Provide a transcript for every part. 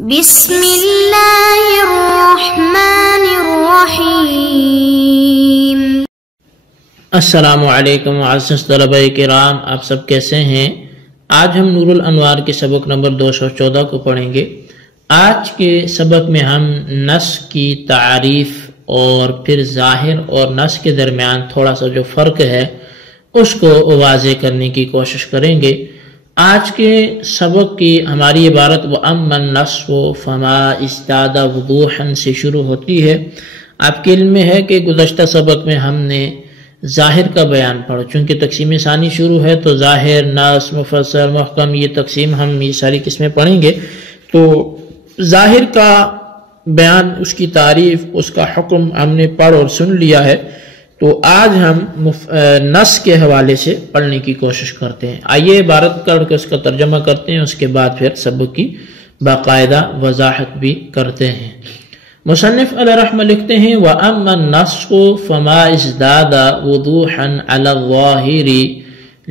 بسم اللہ الرحمن الرحیم۔ السلام علیکم معزز طلبہ کرام، آپ سب کیسے ہیں؟ آج ہم نور الانوار کے سبق نمبر 214 کو پڑھیں گے۔ آج کے سبق میں ہم نص کی تعریف اور پھر ظاہر اور نص کے درمیان تھوڑا سا جو فرق ہے اس کو واضح کرنے کی کوشش کریں گے۔ آج کے سبق کی ہماری عبارت وَأَمَّا النَّصُّ فَمَا ازْدَادَ وُضُوحًا سے شروع ہوتی ہے۔ آپ کے علم میں ہے کہ گزشتہ سبق میں ہم نے ظاہر کا بیان پڑھا، چونکہ تقسیم ثانی شروع ہے تو ظاہر، نص، مفسر، محکم، یہ تقسیم ہم یہ ساری قسمیں پڑھیں گے۔ تو ظاہر کا بیان، اس کی تعریف، اس کا حکم ہم نے پڑھ اور سن لیا ہے۔ تو آج ہم نص کے حوالے سے پڑھنے کی کوشش کرتے ہیں۔ آئیے عبارت کر کے اس کا ترجمہ کرتے ہیں، اس کے بعد پھر سبق کی باقاعدہ وضاحت بھی کرتے ہیں۔ مصنف علیہ رحمہ لکھتے ہیں وَأَمَّا النَّصُّ فَمَا ازْدَادَ وُضُوحًا عَلَى الظَّاهِرِ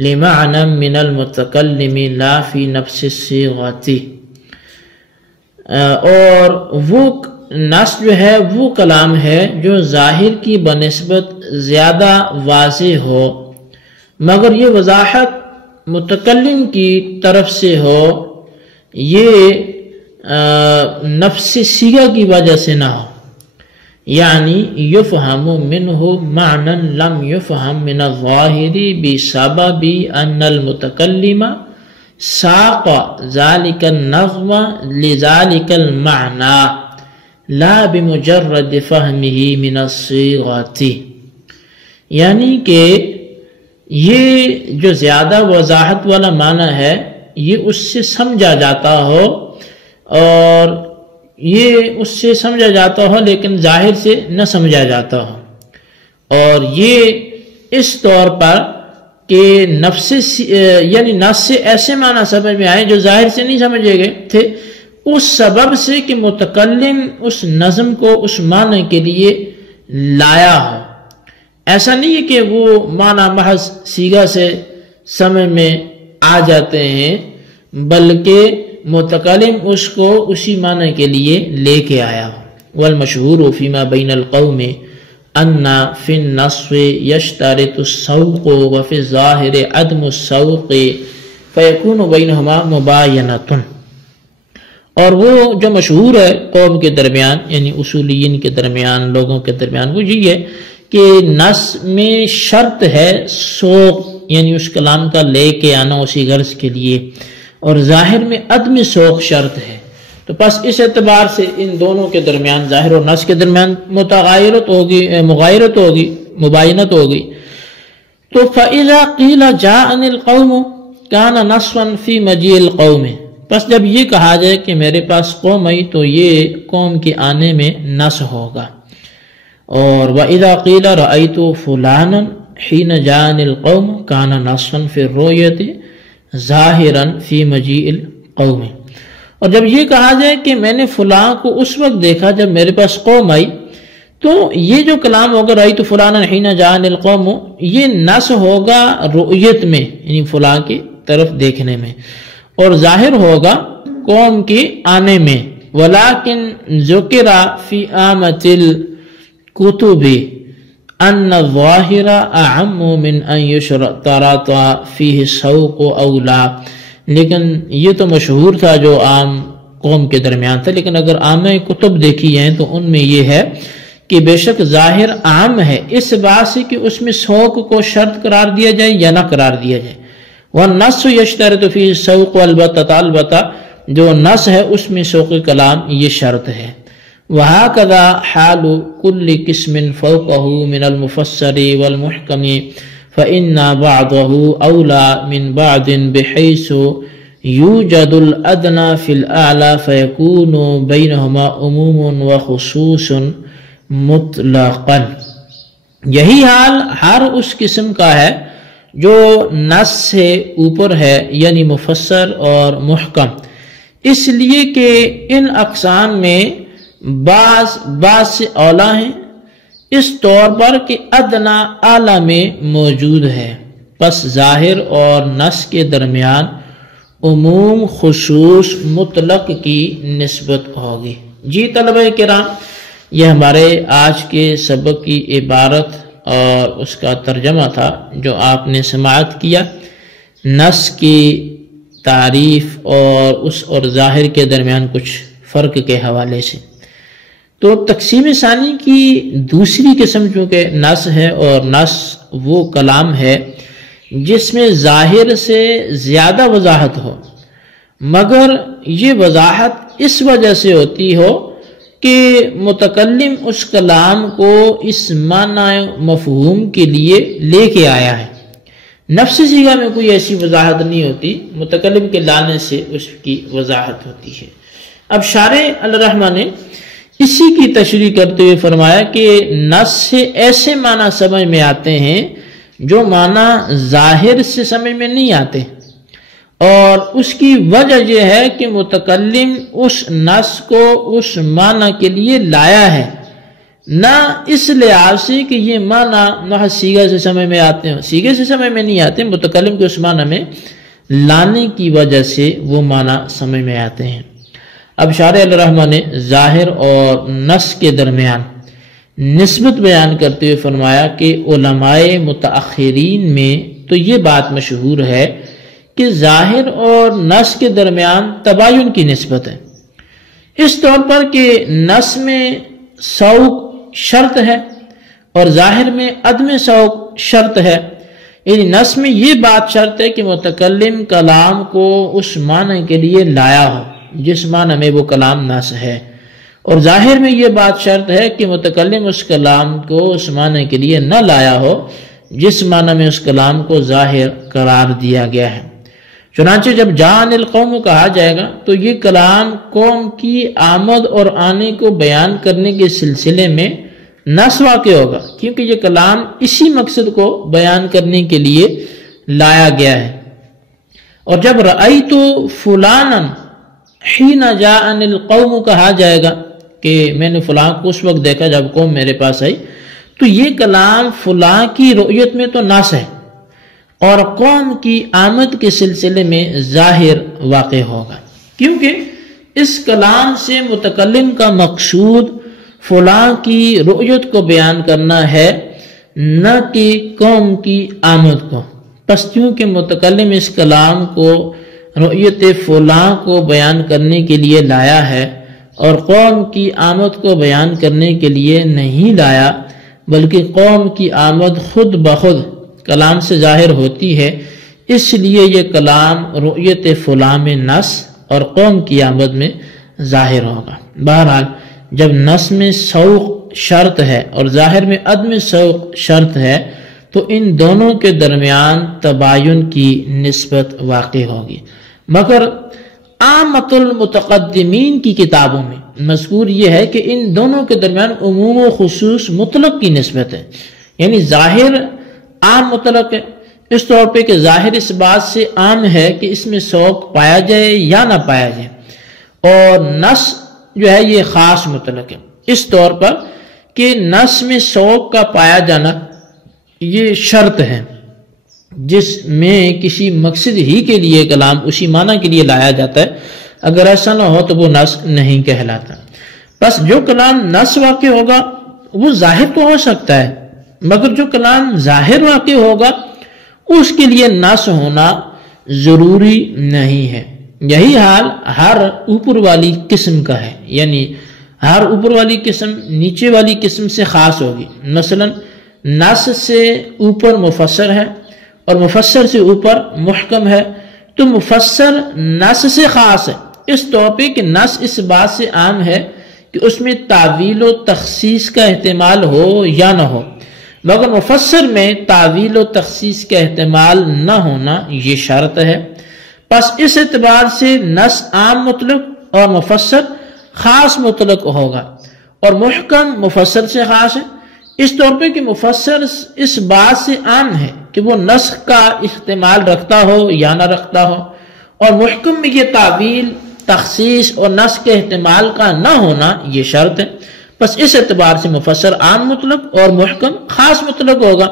لِمَعْنًى مِنَ الْمُتَكَلِّمِ لَا فِي نَفْسِ الصِّيغَةِ۔ اور وہ نص جو ہے وہ کلام ہے جو ظاہر کی بنسبت زیادہ واضح ہو، مگر یہ وضاحت متکلم کی طرف سے ہو، یہ نفس صیغہ کی وجہ سے نہ ہو، یعنی یفہم منہ معنی لم یفہم من الظاہر بسبب ان المتکلم ساق ذلك النظم لذلك المعنى لا بمجرد فہمہ من الصیغۃ۔ یعنی کہ یہ جو زیادہ وضاحت والا معنی ہے یہ اس سے سمجھا جاتا ہو، اور یہ اس سے سمجھا جاتا ہو لیکن ظاہر سے نہ سمجھا جاتا ہو، اور یہ اس طور پر کہ یعنی نص سے ایسے معنی سمجھ میں آئے جو ظاہر سے نہیں سمجھے گئے تھے، اس سبب سے کہ متکلم اس نظم کو اس معنی کے لیے لایا ہو۔ ایسا نہیں ہے کہ وہ معنی محض صیغہ سے سمجھ میں آ جاتے ہیں، بلکہ متکلم اس کو اسی معنی کے لیے لے کے آیا ہو۔ والمشہور فیما بین القوم ان فی النص یشترط السوق وفی الظاہر عدم السوق فیکون بینہما مباینۃ۔ اور وہ جو مشہور ہے قوم کے درمیان، یعنی اصولیین کے درمیان، لوگوں کے درمیان، وہ یہ ہے کہ نص میں شرط ہے سوق، یعنی اس کلام کا لے کے آنا اسی غرض کے لیے، اور ظاہر میں عدم سوق شرط ہے۔ تو پس اس اعتبار سے ان دونوں کے درمیان، ظاہر اور نص کے درمیان مغایرت ہوگی، مباینت ہوگی۔ تو فَإِذَا قِيلَ جَاءَنِ الْقَوْمُ كَانَ نَصًّا فِي مَجِيءِ الْقَوْمِ۔ پس جب یہ کہا جائے کہ میرے پاس قوم آئی تو یہ قوم کے آنے میں نص ہوگا۔ اور وَإِذَا قِيلَ رَأَيْتُ فُلَانًا حِينَ جَاءَنِ الْقَوْمُ كَانَ نَصًّا فِي الرُّؤْيَةِ ظَاهِرًا فِي مَجِيءِ الْقَوْمِ۔ اور جب یہ کہا جائے کہ میں نے فلاں کو اس وقت دیکھا جب میرے پاس قوم آئی، تو یہ جو کلام ہوگا رأیت فلانا حین جاءنی القوم، یہ نص ہوگا رؤیت میں، یعنی فلاں کی طرف دیکھنے میں، اور ظاہر ہوگا قوم کے آنے میں۔ ولیکن ذکر فی آمت الکتب ان الظاہر اعم من ان یشترط فیہ السوق اولا۔ لیکن یہ تو مشہور تھا جو عام قوم کے درمیان تھا، لیکن اگر عام کتب دیکھی جائیں تو ان میں یہ ہے کہ بے شک ظاہر عام ہے، اس بات سے کہ اس میں سوق کو شرط قرار دیا جائے یا نہ قرار دیا جائے۔ والنص یشترط فی السوق، البتہ جو نص ہے اس میں سوق کلام یہ شرط ہے۔ وہکذا حال کل قسم فوقہ من المفسر والمحکم فإن بعضه أولى من بعض بحيث يوجد الأدنى في الأعلى فيكون بينهما عموم وخصوص مطلقا۔ یہی حال ہر اس قسم کا ہے جو نص سے اوپر ہے، یعنی مفسر اور محکم، اس لیے کہ ان اقسام میں بعض سے اولا ہیں، اس طور پر کہ ادنا اعلیٰ میں موجود ہے۔ پس ظاہر اور نص کے درمیان عموم خصوص مطلق کی نسبت ہوگی۔ جی طلبہ کرام، یہ ہمارے آج کے سبق کی عبارت اور اس کا ترجمہ تھا جو آپ نے سماعت کیا، نص کی تعریف اور اس اور ظاہر کے درمیان کچھ فرق کے حوالے سے۔ تو تقسیم ثانی کی دوسری قسم چونکہ نص ہے، اور نص وہ کلام ہے جس میں ظاہر سے زیادہ وضاحت ہو، مگر یہ وضاحت اس وجہ سے ہوتی ہو کہ متکلم اس کلام کو اس معنی مفہوم کے لیے لے کے آیا ہے۔ نفس صیغہ میں کوئی ایسی وضاحت نہیں ہوتی، متکلم کے لانے سے اس کی وضاحت ہوتی ہے۔ اب شارح الرحمہ نے اسی کی تشریح کرتے ہوئے فرمایا کہ نص سے ایسے معنی سمجھ میں آتے ہیں جو معنی ظاہر سے سمجھ میں نہیں آتے، اور اس کی وجہ یہ ہے کہ متکلم اس نص کو اس معنی کے لیے لایا ہے، نہ اس لحاظ سے کہ یہ معنی نہ صیغہ سے سمجھ میں آتے ہیں، صیغے سے سمجھ میں نہیں آتے، متکلم کے اس معنی میں لانے کی وجہ سے وہ معنی سمجھ میں آتے ہیں۔ اب شارح الرحمہ نے ظاہر اور نص کے درمیان نسبت بیان کرتے ہوئے فرمایا کہ علماء متأخرین میں تو یہ بات مشہور ہے کہ ظاہر اور نص کے درمیان تباین کی نسبت ہے، اس طور پر کہ نص میں سوق شرط ہے اور ظاہر میں عدم سوق شرط ہے، یعنی نص میں یہ بات شرط ہے کہ متکلم کلام کو اس معنی کے لیے لایا ہو جس معنی میں وہ کلام نص ہے، اور ظاہر میں یہ بات شرط ہے کہ متکلم اس کلام کو اس معنی کے لیے نہ لایا ہو جس معنی میں اس کلام کو ظاہر قرار دیا گیا ہے۔ چنانچہ جب جان القوم کہا جائے گا تو یہ کلام قوم کی آمد اور آنے کو بیان کرنے کے سلسلے میں نص واقع ہوگا، کیونکہ یہ کلام اسی مقصد کو بیان کرنے کے لیے لایا گیا ہے۔ اور جب رأیت فلانا حین جاءن القوم کہا جائے گا کہ میں نے فلاں کو اس وقت دیکھا جب قوم میرے پاس آئی، تو یہ کلام فلاں کی رؤیت میں تو نص ہے اور قوم کی آمد کے سلسلے میں ظاہر واقع ہوگا، کیونکہ اس کلام سے متکلم کا مقصود فلاں کی رؤیت کو بیان کرنا ہے، نہ کہ قوم کی آمد کو۔ پس چونکہ متکلم اس کلام کو رؤیت فلاں کو بیان کرنے کے لیے لایا ہے اور قوم کی آمد کو بیان کرنے کے لیے نہیں لایا، بلکہ قوم کی آمد خود بخود کلام سے ظاہر ہوتی ہے، اس لیے یہ کلام رؤیت فلاں میں نص اور قوم کی آمد میں ظاہر ہوگا۔ بہرحال جب نص میں سوق شرط ہے اور ظاہر میں عدم سوق شرط ہے تو ان دونوں کے درمیان تباین کی نسبت واقع ہوگی، مگر عامۃ المتقدمین کی کتابوں میں مذکور یہ ہے کہ ان دونوں کے درمیان عموم و خصوص مطلق کی نسبت ہے، یعنی ظاہر عام مطلق ہے، اس طور پہ کہ ظاہر اس بات سے عام ہے کہ اس میں سوق پایا جائے یا نہ پایا جائے، اور نص جو ہے یہ خاص مطلق ہے، اس طور پر کہ نص میں سوق کا پایا جانا یہ شرط ہے جس میں کسی مقصد ہی کے لیے کلام اسی معنی کے لیے لایا جاتا ہے، اگر ایسا نہ ہو تو وہ نص نہیں کہلاتا۔ بس جو کلام نص واقع ہوگا وہ ظاہر تو ہو سکتا ہے، مگر جو کلام ظاہر واقع ہوگا اس کے لیے نص ہونا ضروری نہیں ہے۔ یہی حال ہر اوپر والی قسم کا ہے، یعنی ہر اوپر والی قسم نیچے والی قسم سے خاص ہوگی۔ مثلا نص سے اوپر مفسر ہے اور مفسر سے اوپر محکم ہے، تو مفسر نص سے خاص ہے، اس طور پہ کہ نص اس بات سے عام ہے کہ اس میں تعویل و تخصیص کا احتمال ہو یا نہ ہو، مگر مفسر میں تعویل و تخصیص کا احتمال نہ ہونا یہ شرط ہے۔ پس اس اعتبار سے نص عام مطلق اور مفسر خاص مطلق ہوگا، اور محکم مفسر سے خاص ہے، اس طور پہ کہ مفسر اس بات سے عام ہے کہ وہ نسخ کا احتمال رکھتا ہو یا نہ رکھتا ہو، اور محکم میں یہ تعویل تخصیص اور نسخ کے احتمال کا نہ ہونا یہ شرط ہے۔ بس اس اعتبار سے مفسر عام مطلق اور محکم خاص مطلق ہوگا۔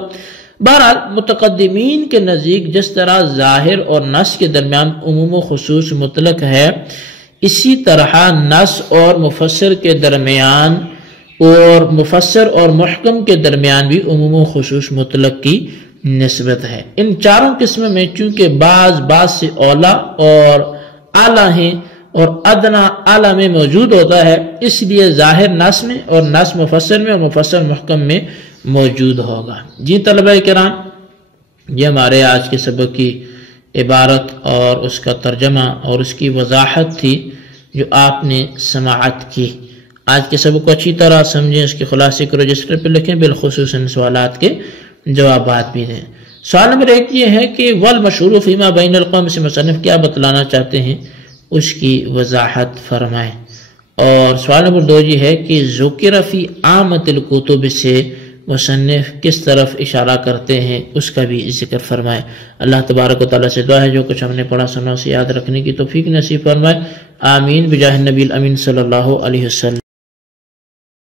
بہرحال متقدمین کے نزدیک جس طرح ظاہر اور نص کے درمیان عموم و خصوص مطلق ہے، اسی طرح نص اور مفسر کے درمیان اور مفسر اور محکم کے درمیان بھی عموم و خصوص مطلق کی نسبت ہے۔ ان چاروں قسم میں چونکہ بعض سے اولا اور اعلیٰ ہیں اور ادنا اعلیٰ میں موجود ہوتا ہے، اس لیے ظاہر نص میں اور نص مفسر میں اور مفسر محکم میں موجود ہوگا۔ جی طلبہ کرام، یہ ہمارے آج کے سبق کی عبارت اور اس کا ترجمہ اور اس کی وضاحت تھی جو آپ نے سماعت کی۔ آج کے سبق کو اچھی طرح سمجھیں، اس کے خلاصے کو رجسٹر پہ لکھیں، بالخصوص ان سوالات کے جوابات بھی دیں۔ سوال نمبر 1 یہ ہے کہ والمشہور فیما بین القوم سے مصنف کیا بتلانا چاہتے ہیں، اس کی وضاحت فرمائیں۔ اور سوال نمبر 2 یہ ہے کہ ذکر فی عامۃ الکتب سے مصنف کس طرف اشارہ کرتے ہیں، اس کا بھی ذکر فرمائیں۔ اللہ تبارک و تعالیٰ سے دعا ہے جو کچھ ہم نے پڑھا سنا اسے یاد رکھنے کی توفیق نصیب فرمائے، آمین بجاہ النبی الامین صلی اللہ علیہ وسلم۔